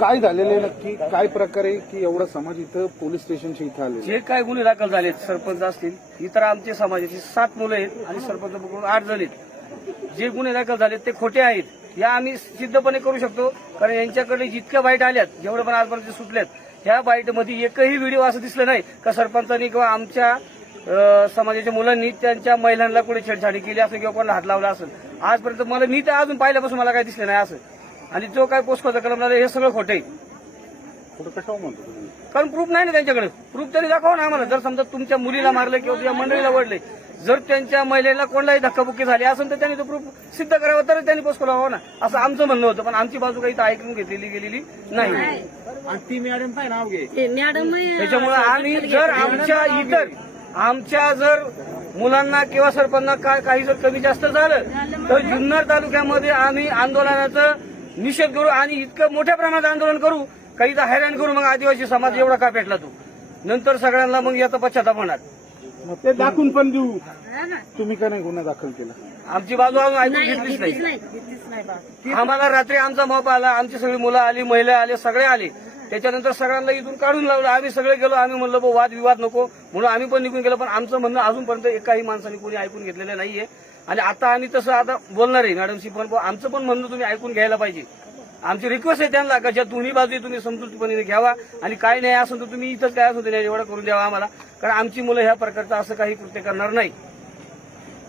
काय झालेलं नक्की काय प्रकारे की एवढा समाज इथं पोलीस स्टेशनच्या इथं आले? जे काय गुन्हे दाखल झालेत, सरपंच असतील, इतर आमच्या समाजाची 7 मुलं आहेत आणि सरपंच पकडून 8 जण आहेत. जे गुन्हे दाखल झालेत ते खोटे आहेत, या आम्ही सिद्धपणे करू शकतो. कारण यांच्याकडे जितक्या बाईट आल्यात, जेवढे पण आजपर्यंत सुटल्यात, ह्या बाईटमध्ये एकही व्हिडिओ असं दिसलं नाही का सरपंचांनी किंवा आमच्या समाजाच्या मुलांनी त्यांच्या महिलांना कुठे छेडछाडी केली असेल किंवा कोणाला हात लावला असेल. आजपर्यंत मला मी तर अजून पाहिल्यापासून मला काही दिसलं नाही असं. आणि जो काय पोस्टचा कलम झाला हे सगळं खोटं आहे. कारण प्रूफ नाही ना त्यांच्याकडे. प्रूफ तरी दाखवा ना आम्हाला. जर समजा तुमच्या मुलीला मारलं किंवा तुझ्या मंडळीला ओढले, जर त्यांच्या महिलेला कोणालाही धक्काबुक्की झाली असेल तर त्यांनी तो प्रूफ सिद्ध करावा, तर त्यांनी पोस्ट लावा ना, असं आमचं म्हणणं होतं. पण आमची बाजू काही ऐकून घेतलेली गेलेली नाही. ती मॅडम काय नाव घे त्याच्यामुळे आम्ही जर आमच्या जर मुलांना किंवा सरपंचांना काही जर कमी जास्त झालं तर जुन्नर तालुक्यामध्ये आम्ही आंदोलनाचा निषेध करू आणि इतकं मोठ्या प्रमाणात आंदोलन करू, काही तर हैराण करू. मग आदिवासी समाज एवढा का पेटला तू, नंतर सगळ्यांना मग याचा पश्चाताप होणार. मग ते दाखवून पण देऊ. तुम्ही का नाही गुन्हा दाखल केला? आमची बाजू अजून ऐकून घेतलीच नाही. आम्हाला रात्री आमचा मॉप आला, आमची सगळी मुलं आली, महिला आले, सगळे आले. त्याच्यानंतर सगळ्यांना इथून काढून लावलं. आम्ही सगळे गेलो. आम्ही म्हणलं वाद विवाद नको म्हणून आम्ही पण निघून गेलो. पण आमचं म्हणणं अजूनपर्यंत एकाही माणसाने कोणी ऐकून घेतलेलं नाहीये. आणि आता आम्ही तसं आता बोलणार आहे मॅडमशी, पण आमचं पण म्हणणं तुम्ही ऐकून घ्यायला पाहिजे. आमची रिक्वेस्ट आहे त्यांना का ज्या दोन्ही बाजू तुम्ही समजूतपणे घ्यावा आणि काय नाही असं तर तुम्ही इथंच काय असं एवढं करून द्यावा आम्हाला. कारण आमची मुलं ह्या प्रकारचं असं काही कृत्य करणार नाही.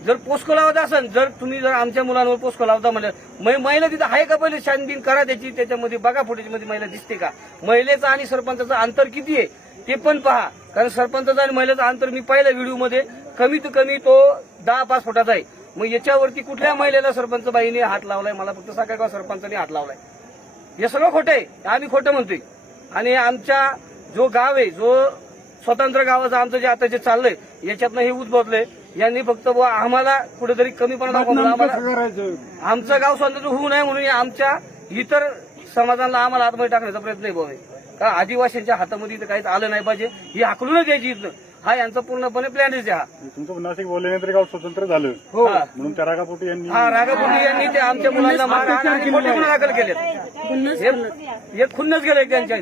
जर पोस्को लावत असेल, जर आमच्या मुलांवर पोस्को लावता म्हणलं, महिला तिथं आहे का पहिले छानबीन करा त्याची. त्याच्यामध्ये बघा फुटेजमध्ये महिला दिसते का, महिलेचं आणि सरपंचाचं अंतर किती आहे ते पण पहा. कारण सरपंचाचं आणि महिलेचं अंतर मी पाहिलं व्हिडिओमध्ये, कमीत कमी तो 10-5 फुटाचा आहे. मग याच्यावरती कुठल्या महिलेला सरपंच बाईने हात लावलाय? मला फक्त सांगा का सरपंचाने हात लावलाय? हे सगळं खोटं आहे, आम्ही खोटं म्हणतोय. आणि आमच्या जो गाव आहे, जो स्वतंत्र गावाचं आमचं जे आता जे चाललंय, याच्यातनं हे उद्भवलंय. यांनी फक्त आम्हाला कुठेतरी कमीपणा दाखवला. आमचं गाव स्वतंत्र होऊ नये म्हणून आमच्या इतर समाजाला आम्हाला आतमध्ये टाकण्याचा प्रयत्न आहे. का आदिवासींच्या हातामध्ये इथं काहीच आलं नाही पाहिजे, ही हाकलूनच द्यायची इथं. हा यांचा पूर्णपणे प्लॅनच आहे. हा तुमचं नाशिक बोलल्यानंतर गाव स्वतंत्र झालं हो, म्हणून त्या रागापोटी यांनी ते आमच्या मुलांना मारहाण आणि खोटे गुन्हे दाखल केले. हे खुन्नच गेले त्यांच्या.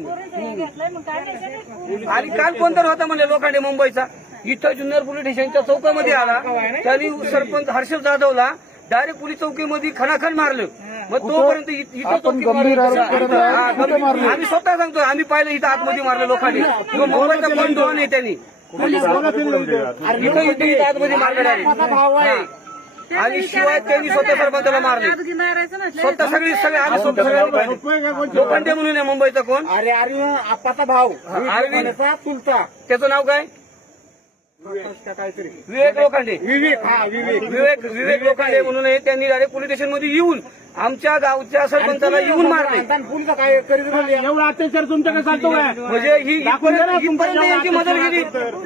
आणि काल कोणतर होता म्हणजे लोखंडे मुंबईचा, इथं जुन्नर पोलीस स्टेशनच्या चौकामध्ये आला. त्यांनी सरपंच हर्षल जाधवला डायरेक्ट पोलीस चौकीमध्ये खणाखण मारलं. मग तोपर्यंत इथं चौकी आम्ही स्वतः सांगतोय, आम्ही पाहिलं इथं आतमध्ये मारलं लोखंडे. मुंबईचा कोण डोन आहे त्यांनी इथं आतमध्ये मारलं. आणि शिवाय त्यांनी स्वतः सरपंचाला मारले. स्वतः सगळे आम्ही स्वतः लोखंडे म्हणून आहे मुंबईचा कोण, अरे आप्पाचा भाऊ अरविंद चुलता, त्याचं नाव काय, विवेक लोखंडे. विवेक लोखंडे म्हणून आहे. त्यांनी डायरेक्ट पोलीस स्टेशनमध्ये येऊन आमच्या गावच्या सरपंचाला येऊन मारले. काय एवढा अत्याचार तुमच्याकडे चालतो म्हणजे ही इथपर्यंत यांची मदत केली.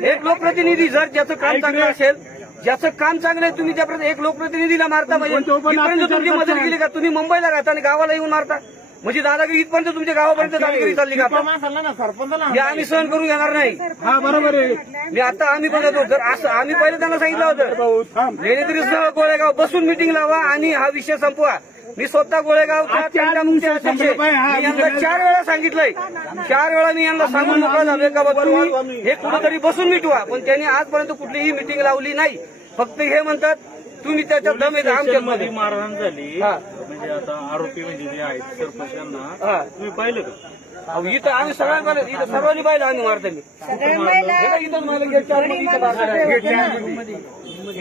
एक लोकप्रतिनिधी जर ज्याचं काम चांगलं असेल, ज्याचं काम चांगलं आहे, तुम्ही त्यापर्यंत एक लोकप्रतिनिधीला मारता म्हणजे इथपर्यंत तुमची मदत केली का? तुम्ही मुंबईला राहता आणि गावाला येऊन मारता म्हणजे दादागिरी इथपर्यंत तुमच्या गावापर्यंत दादागिरी चालली का? हे आम्ही सहन करून घेणार नाही. हा बरोबर आहे. मी आता आम्ही बघतो, जर असं आम्ही पहिले त्यांना सांगितलं होतं लेणेद्रीसह गोळेगाव बसून मिटिंग लावा आणि हा विषय संपवा. मी स्वतः गोळेगावच्या त्यांच्या अध्यक्ष, मी यांना 4 वेळा सांगितलंय. 4 वेळा मी यांना सांगून मोकळा झालोय का बाबा तुम्ही हे कुठेतरी बसून मिटवा. पण त्यांनी आजपर्यंत कुठलीही मिटिंग लावली नाही. फक्त हे म्हणतात तुम्ही त्याच्यात दम येत आमच्यामध्ये मारहाण झाली. म्हणजे आता आरोपी म्हणजे जे आहेत सरपंच यांना तुम्ही पाहिलं का? इथं आम्ही सगळ्यांनी पाहिलं, इथं सर्वांनी पाहिलं आम्ही मारताना. इथंच मला गेटच्या आतमध्ये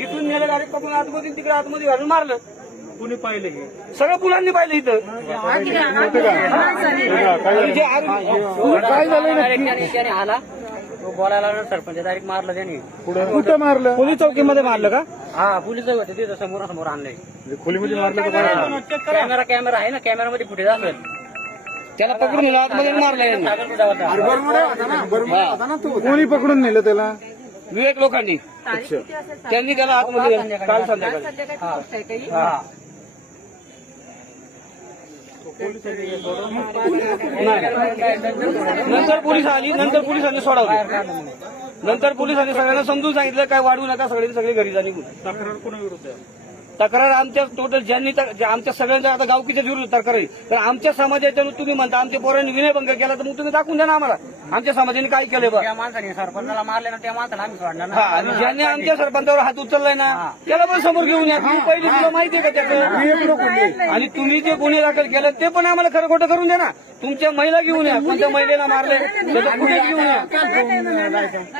इथून नेलं डायरेक्ट पकडून आतमध्ये तिकडे आतमध्ये घालून मारलं. कुणी पाहिलं हे? सगळं मुलांनी पाहिलं इथं. काय झालं आला तो बोलायला सरपंच डायरेक्ट मारलं त्यांनी. कुठं मारलं? पोलीस चौकीमध्ये मारलं का? हा, पोलीस चौकी तिथं समोर आणलंय. खोलीमध्ये मारलं. कॅमेरा आहे ना, कॅमेरामध्ये फुटेज असेल. त्याला पकडून नेलं आतमध्ये मारलं. कोणी पकडून नेलं त्याला? विवेक लोखंडे. त्यांनी त्याला आतमध्ये काल संध्याकाळी. नंतर पोलीस आली, नंतर पोलिसांनी सोडवलं. नंतर पोलिसांनी सगळ्यांना समजून सांगितलं काय वाढवू नका, सगळे घरी जा निघून. तक्रार कोणाविरुद्ध आहे? तक्रार आमच्या टोटल ज्यांनी आमच्या सगळ्यांच्या आता गावकीच्या विरुद्ध तक्रार आहे. तर आमच्या समाजाच्या तुम्ही म्हणता आमच्या पोरांनी विनयभंग केला तर मग तुम्ही दाखवून द्या ना आम्हाला आमच्या समाजाने काय केलंय बा. त्या माणसाने सरपंचाला मारले ना त्या माणसाला आम्ही सोडणार हा आणि ज्यांनी आमच्या सरपंचावर हात उचललाय ना त्याला पण समोर घेऊन या. तुम्ही पहिले तुला माहितीये का त्याचं आणि तुम्ही जे गुन्हे दाखल केले ते पण आम्हाला खरं खोटं करून द्या ना. तुमच्या महिला घेऊन या कोणत्या महिलेला मारले त्याचं फुटेज घेऊन या.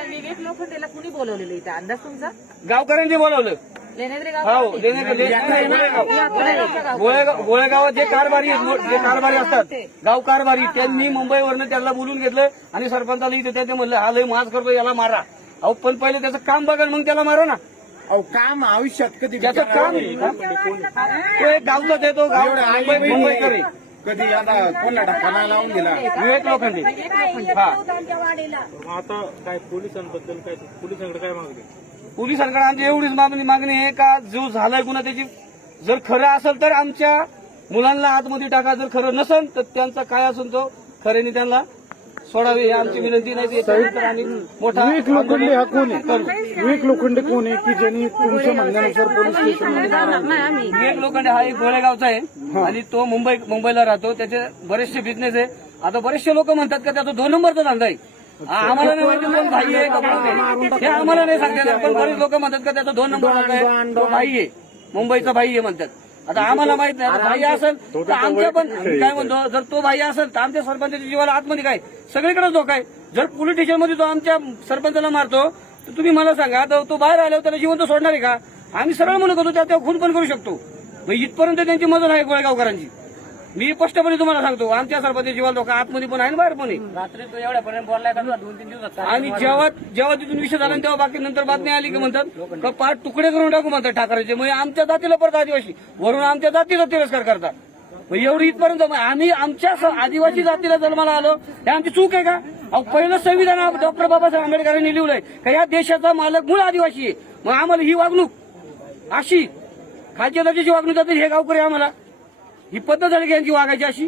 विवेक लोखंडेला कुणी बोलवलेलं इथं अंदाज तुमचा गावकऱ्यांनी बोलावलं लेण्याद्री हो गोळेगावात जे कारभारी असतात गाव कारभारी त्यांनी मुंबईवरनं त्याला बोलून घेतलं आणि सरपंचाला इथे त्याचे म्हणलं हा लय माज करतो याला मारा. अहो पण पहिले त्याचं काम बघा मग त्याला मारा ना. अहो काम आयुष्यात कधी त्याचं काम तो एक गावचाच आहे तो गाव मुंबईकर आहे. कधी आता कोणा ढकाला लावून दिला विवेक लोखंडे हा. मग आता काय पोलिसांबद्दल काय पोलिसांकडे काय मागणी पोलिसांकडे आमची एवढीच मागणी आहे का जो झालाय गुन्हा त्याची जर खरं असेल तर आमच्या मुलांना आतमध्ये टाका. जर खरं नसेल तर त्यांचा काय असेल तो खऱ्याने त्यांना सोडावे ही आमची विनंती. नाही याच्यानंतर आम्ही मोठा विवेक लोखंडे हा कोण आहे? विवेक लोखंडे कोण आहे की ज्यांनी तुमच्या म्हणण्यानुसार पोलीस स्टेशनमध्ये मारहाण केली? विवेक लोखंडे हा एक गोळेगावचा आहे आणि तो मुंबईला राहतो. त्याचे बरेचसे बिझनेस आहे. आता बरेचसे लोक म्हणतात का त्याचा 2 नंबरचा धंदा आहे. आम्हाला नाही माहिती कोण भाई आहे का कोण आहे हे आम्हाला नाही सांगता येणार. पण बरेच लोक म्हणतात का त्याचा 2 नंबर धंदा आहे तो भाई आहे मुंबईचा भाई आहे म्हणतात. आता आम्हाला माहित नाही. आता भाई असेल तर आमच्या पण काय म्हणतो जर तो भाई असेल तर आमच्या सरपंचाच्या जीवाला आतमध्ये काय सगळीकडे धोका आहे. जर पोलीस स्टेशनमध्ये तो आमच्या सरपंचाला मारतो तर तुम्ही मला सांगा आता तो बाहेर आल्यावर त्याला जिवंत सोडणार आहे का? आम्ही सरळ म्हणत होतो त्या खून पण करू शकतो. इथपर्यंत त्यांची मदत आहे गोळेगावकरांची. मी स्पष्टपणे तुम्हाला सांगतो आमच्या सरपंचाच्या जीवाला धोका आतमध्ये पण आहे आणि बाहेर पण आहे. रात्री तो एवढ्यापर्यंत बोललाय का 2-3 दिवसात आणि जेव्हा तिथून विषय झाला तेव्हा बाकी नंतर बातमी आली की म्हणतात का 5 तुकडे करून टाकू म्हणतात ठाकरेचे. म्हणजे आमच्या जातीला परत आदिवासी वरून आमच्या जातीचा तिरस्कार करतात. एवढी इथपर्यंत आम्ही आमच्या आदिवासी जातीला जन्माला आलो हे आमची चूक आहे का? अहो पहिलं संविधान डॉक्टर बाबासाहेब आंबेडकरांनी लिहिलंय का या देशाचा मालक मूळ आदिवासी आहे. मग आम्हाला ही वागणूक अशी खालच्या दर्जाची वागणूक जाते हे गावकरी आम्हाला ही पद्धत झाली की यांची वागायची अशी.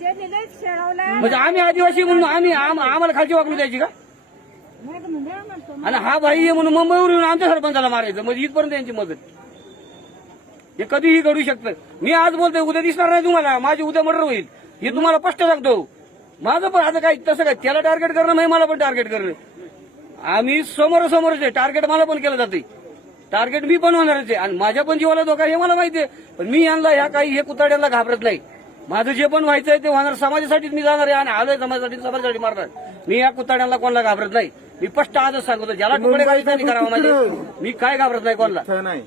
म्हणजे आम्ही आदिवासी म्हणून आम्हाला खालची वागणूक द्यायची का? आणि हा भाई आहे म्हणून मुंबईवरून येऊन आमच्या सरपंचाला मारायचं. म्हणजे इथपर्यंत यांची मदत हे कधीही घडू शकतं. मी आज बोलतोय उद्या दिसणार नाही तुम्हाला. माझी उद्या मर्डर होईल हे तुम्हाला स्पष्ट सांगतो. माझं पण आता काय तसं काय त्याला टार्गेट करणं नाही मला पण टार्गेट करणं. आम्ही समोरच आहे. टार्गेट मला पण केलं जाते. टार्गेट मी पण होणारच आहे आणि माझ्या पण जीवाला धोका हे मला माहिती आहे. पण मी यांना ह्या काही हे कुताड्यांना घाबरत नाही. माझं जे पण व्हायचंय ते होणार. समाजासाठीच मी जाणार आहे आणि आलोय समाजासाठी मारणार. मी या कुताड्यांना कोणाला घाबरत नाही. मी स्पष्ट आजच सांगतो ज्याला तुकडे काही करावं माझे मी काय घाबरत नाही कोणाला. नाही